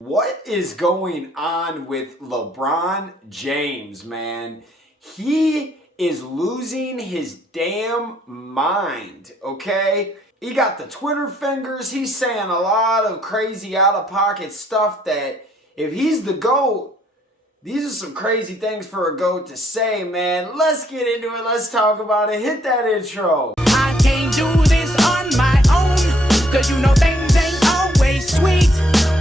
What is going on with LeBron James, man? He is losing his damn mind, okay? He got the Twitter fingers. He's saying a lot of crazy out-of-pocket stuff that if he's the GOAT, these are some crazy things for a GOAT to say, man. Let's get into it. Let's talk about it. Hit that intro. I can't do this on my own, cause you know things ain't always sweet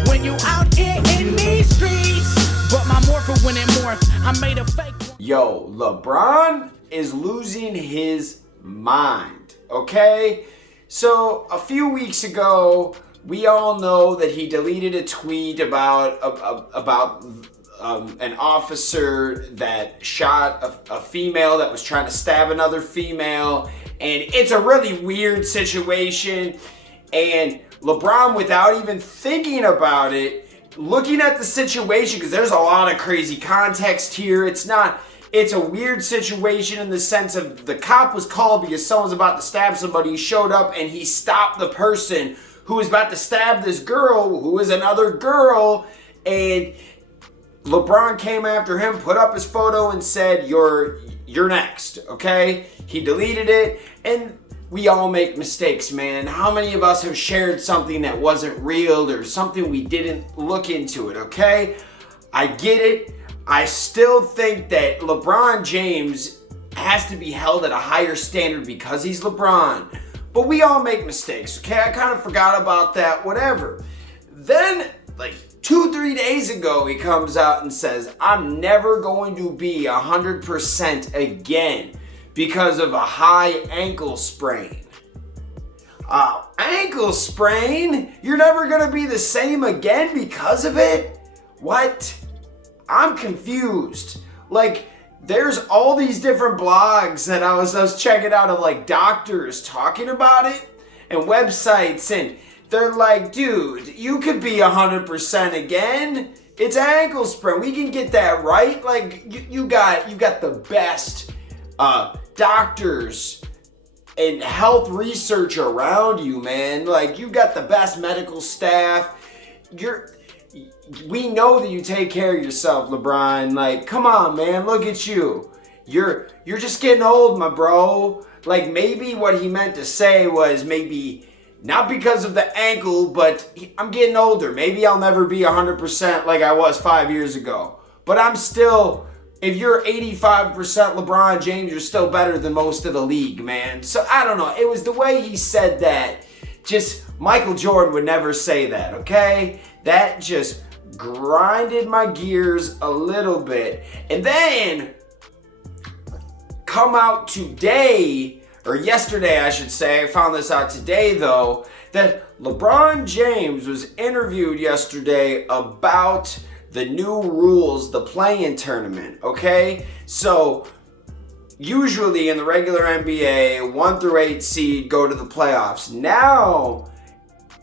when you out here in these streets. But my morpher when it morph, I made a fake one. Yo, LeBron is losing his mind, okay? So a few weeks ago, we all know that he deleted a tweet about an officer that shot a female that was trying to stab another female, and it's a really weird situation. And LeBron, without even thinking about it, looking at the situation, because there's a lot of crazy context here. It's a weird situation in the sense of the cop was called because someone's about to stab somebody. He showed up and he stopped the person who was about to stab this girl, who is another girl, and LeBron came after him, put up his photo and said, you're next, okay? He deleted it, and we all make mistakes, man. How many of us have shared something that wasn't real or something we didn't look into it, okay? I get it. I still think that LeBron James has to be held at a higher standard because he's LeBron. But we all make mistakes, okay? I kind of forgot about that, whatever. Then, 2-3 days ago, he comes out and says, I'm never going to be 100% again because of a high ankle sprain. Ankle sprain? You're never going to be the same again because of it? What? I'm confused. There's all these different blogs that I was checking out of doctors talking about it and websites, and they're like, dude, you could be 100% again. It's ankle sprain. We can get that right. You got the best doctors and health research around you, man. You got the best medical staff. We know that you take care of yourself, LeBron. Come on, man. Look at you. You're just getting old, my bro. Maybe what he meant to say was maybe not because of the ankle, but I'm getting older. Maybe I'll never be 100% like I was 5 years ago. But I'm still, if you're 85% LeBron James, you're still better than most of the league, man. So I don't know. It was the way he said that. Just Michael Jordan would never say that, okay? That just grinded my gears a little bit. And then come out today, or yesterday I should say, I found this out today though, that LeBron James was interviewed yesterday about the new rules, the play-in tournament, okay? So usually in the regular NBA, 1 through 8 seed go to the playoffs. Now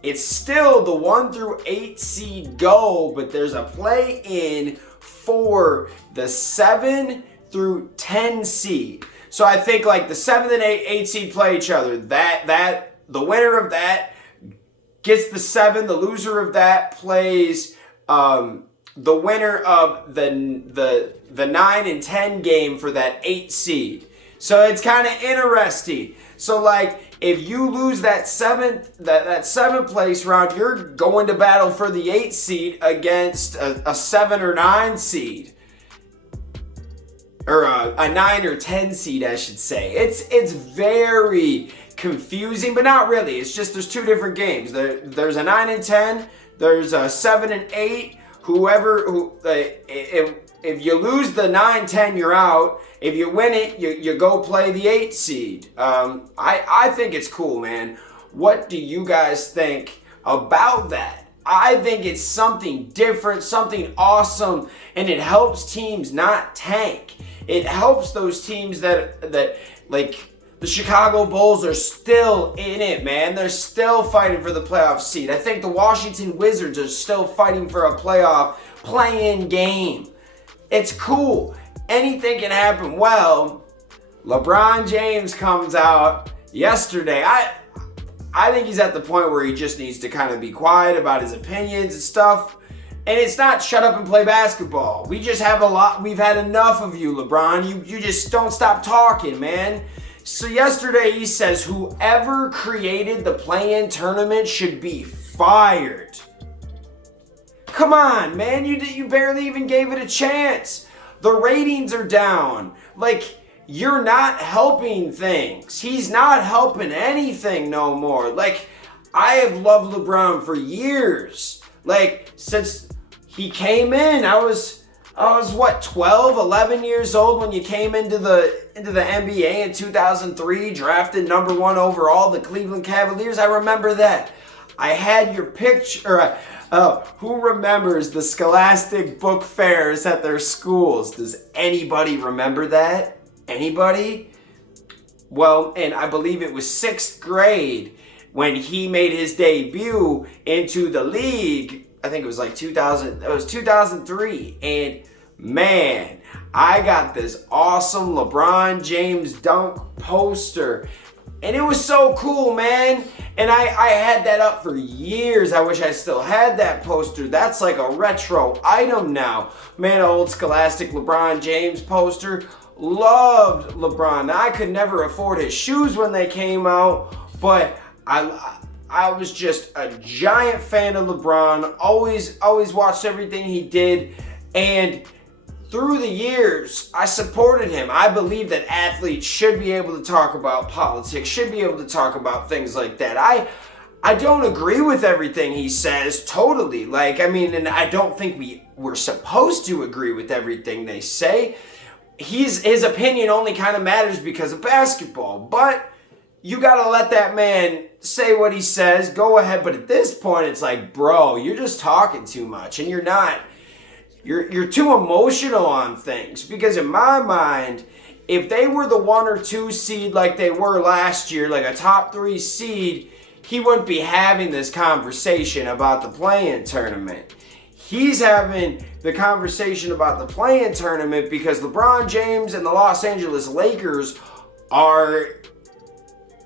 it's still the 1 through 8 seed go, but there's a play-in for the 7 through 10 seed. So I think the 7th and 8 seed play each other. That the winner of that gets the 7. The loser of that plays the winner of the 9 and 10 game for that 8 seed. So it's kind of interesting. So if you lose that 7th place round, you're going to battle for the 8 seed against a 7 or 9 seed. Or a 9 or 10 seed, I should say. It's very confusing, but not really. It's just there's 2 different games. There's a 9 and 10. There's a 7 and 8. If you lose the 9-10, you're out. If you win it, you go play the 8 seed. I think it's cool, man. What do you guys think about that? I think it's something different, something awesome, and it helps teams not tank. It helps those teams that the Chicago Bulls are still in it, man. They're still fighting for the playoff seed. I think the Washington Wizards are still fighting for a playoff play-in game. It's cool. Anything can happen. Well, LeBron James comes out yesterday. I think he's at the point where he just needs to kind of be quiet about his opinions and stuff. And it's not shut up and play basketball. We just have we've had enough of you, LeBron. You just don't stop talking, man. So yesterday he says whoever created the play-in tournament should be fired. Come on, man. You barely even gave it a chance. The ratings are down. Like, you're not helping things. He's not helping anything no more. Like, I have loved LeBron for years. Like, since he came in, I was what, 12, 11 years old when you came into the NBA in 2003, drafted number 1 overall, the Cleveland Cavaliers. I remember that. I had your picture. Who remembers the Scholastic Book Fairs at their schools? Does anybody remember that? Anybody? Well, and I believe it was 6th grade when he made his debut into the league. I think it was like 2003. And man, I got this awesome LeBron James dunk poster. And it was so cool, man. And I had that up for years. I wish I still had that poster. That's like a retro item now. Man, old Scholastic LeBron James poster. Loved LeBron. Now, I could never afford his shoes when they came out, but I was just a giant fan of LeBron. Always watched everything he did. And through the years, I supported him. I believe that athletes should be able to talk about politics, should be able to talk about things like that. I don't agree with everything he says, totally. Like, I mean, and I don't think we're supposed to agree with everything they say. His opinion only kind of matters because of basketball. But you gotta let that man say what he says, go ahead. But at this point, it's like, bro, you're just talking too much, and you're not. You're too emotional on things. Because in my mind, if they were the 1 or 2 seed like they were last year, like a top 3 seed, he wouldn't be having this conversation about the play-in tournament. He's having the conversation about the play-in tournament because LeBron James and the Los Angeles Lakers are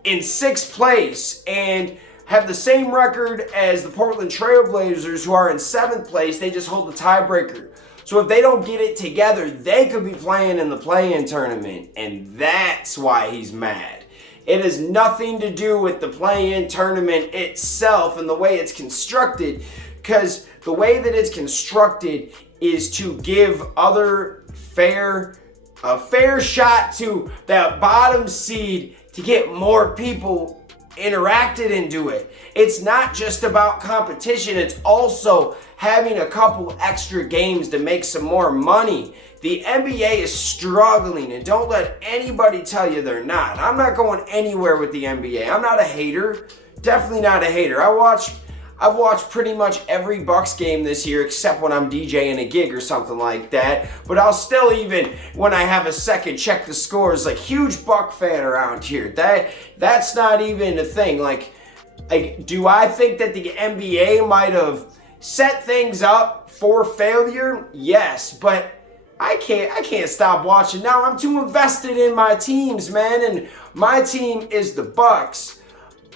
in 6th place and have the same record as the Portland Trail Blazers, who are in 7th place. They just hold the tiebreaker. So if they don't get it together, they could be playing in the play-in tournament. And that's why he's mad. It has nothing to do with the play-in tournament itself and the way it's constructed, because the way that it's constructed is to give a fair shot to that bottom seed to get more people interacted into it. It's not just about competition, it's also having a couple extra games to make some more money. The NBA is struggling, and don't let anybody tell you they're not. I'm not going anywhere with the NBA. I'm not a hater. Definitely not a hater. I've watched pretty much every Bucks game this year except when I'm DJing a gig or something like that. But I'll still, even when I have a second, check the scores. Like, huge Buck fan around here. That's not even a thing. Like, do I think that the NBA might have set things up for failure? Yes, but I can't stop watching now. I'm too invested in my teams, man, and my team is the Bucks.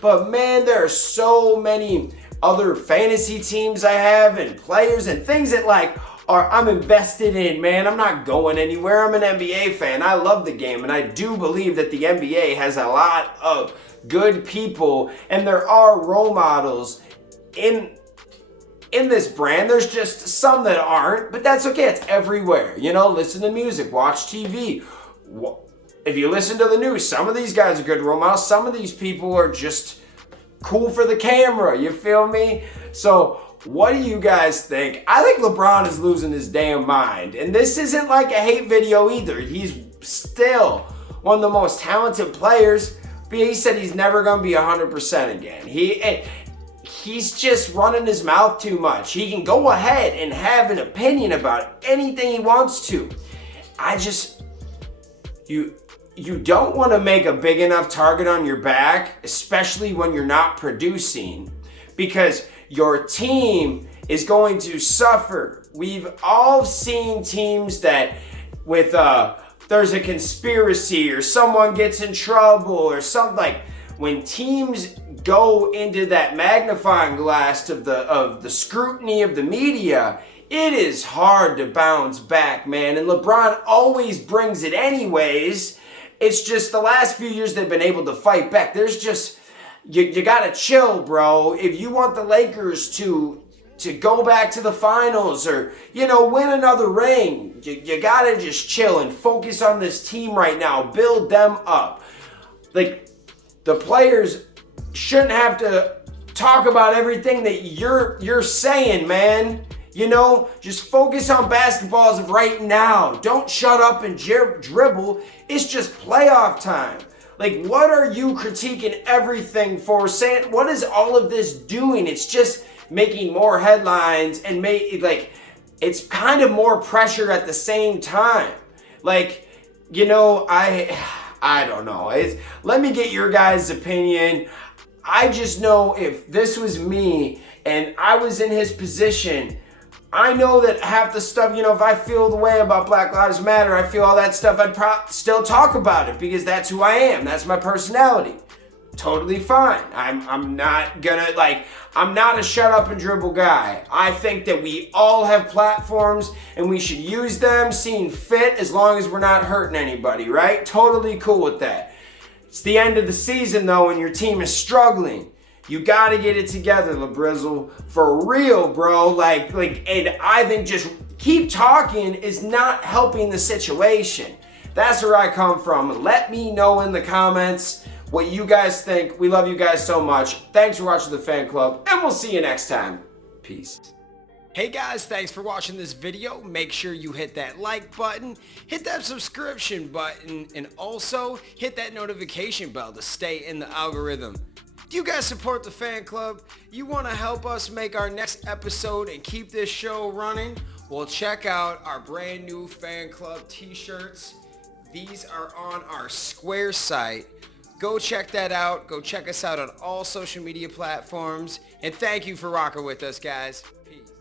But man, there are so many other fantasy teams I have and players and things that I'm invested in, man. I'm not going anywhere. I'm an NBA fan. I love the game, and I do believe that the NBA has a lot of good people, and there are role models in this brand. There's just some that aren't, but that's okay. It's everywhere. Listen to music, watch TV. If you listen to the news, some of these guys are good role models. Some of these people are just cool for the camera, you feel me? So what do you guys think? I think LeBron is losing his damn mind. And this isn't like a hate video either. He's still one of the most talented players, but he said he's never going to be 100% again. He's just running his mouth too much. He can go ahead and have an opinion about anything he wants to. You don't want to make a big enough target on your back, especially when you're not producing, because your team is going to suffer. We've all seen teams that there's a conspiracy or someone gets in trouble or something. Like, when teams go into that magnifying glass of the scrutiny of the media, it is hard to bounce back, man. And LeBron always brings it anyways. It's just the last few years they've been able to fight back. There's just, you gotta chill, bro. If you want the Lakers to go back to the finals or, win another ring, you gotta just chill and focus on this team right now. Build them up. Like, the players shouldn't have to talk about everything that you're saying, man. Just focus on basketball as of right now. Don't shut up and dribble. It's just playoff time. Like, what are you critiquing everything for? Saying, what is all of this doing? It's just making more headlines and it's kind of more pressure at the same time. Like, I don't know. Let me get your guys' opinion. I just know if this was me and I was in his position, I know that half the stuff, if I feel the way about Black Lives Matter, I feel all that stuff, I'd still talk about it because that's who I am. That's my personality. Totally fine. I'm not gonna, I'm not a shut up and dribble guy. I think that we all have platforms and we should use them seeing fit as long as we're not hurting anybody, right? Totally cool with that. It's the end of the season though and your team is struggling. You gotta get it together, LeBrizzle. For real, bro. And I think just keep talking is not helping the situation. That's where I come from. Let me know in the comments what you guys think. We love you guys so much. Thanks for watching the Fan Club, and we'll see you next time. Peace. Hey guys, thanks for watching this video. Make sure you hit that like button, hit that subscription button, and also hit that notification bell to stay in the algorithm. Do you guys support the Fan Club? You want to help us make our next episode and keep this show running? Well, check out our brand new Fan Club t-shirts. These are on our Square site. Go check that out. Go check us out on all social media platforms. And thank you for rocking with us, guys. Peace.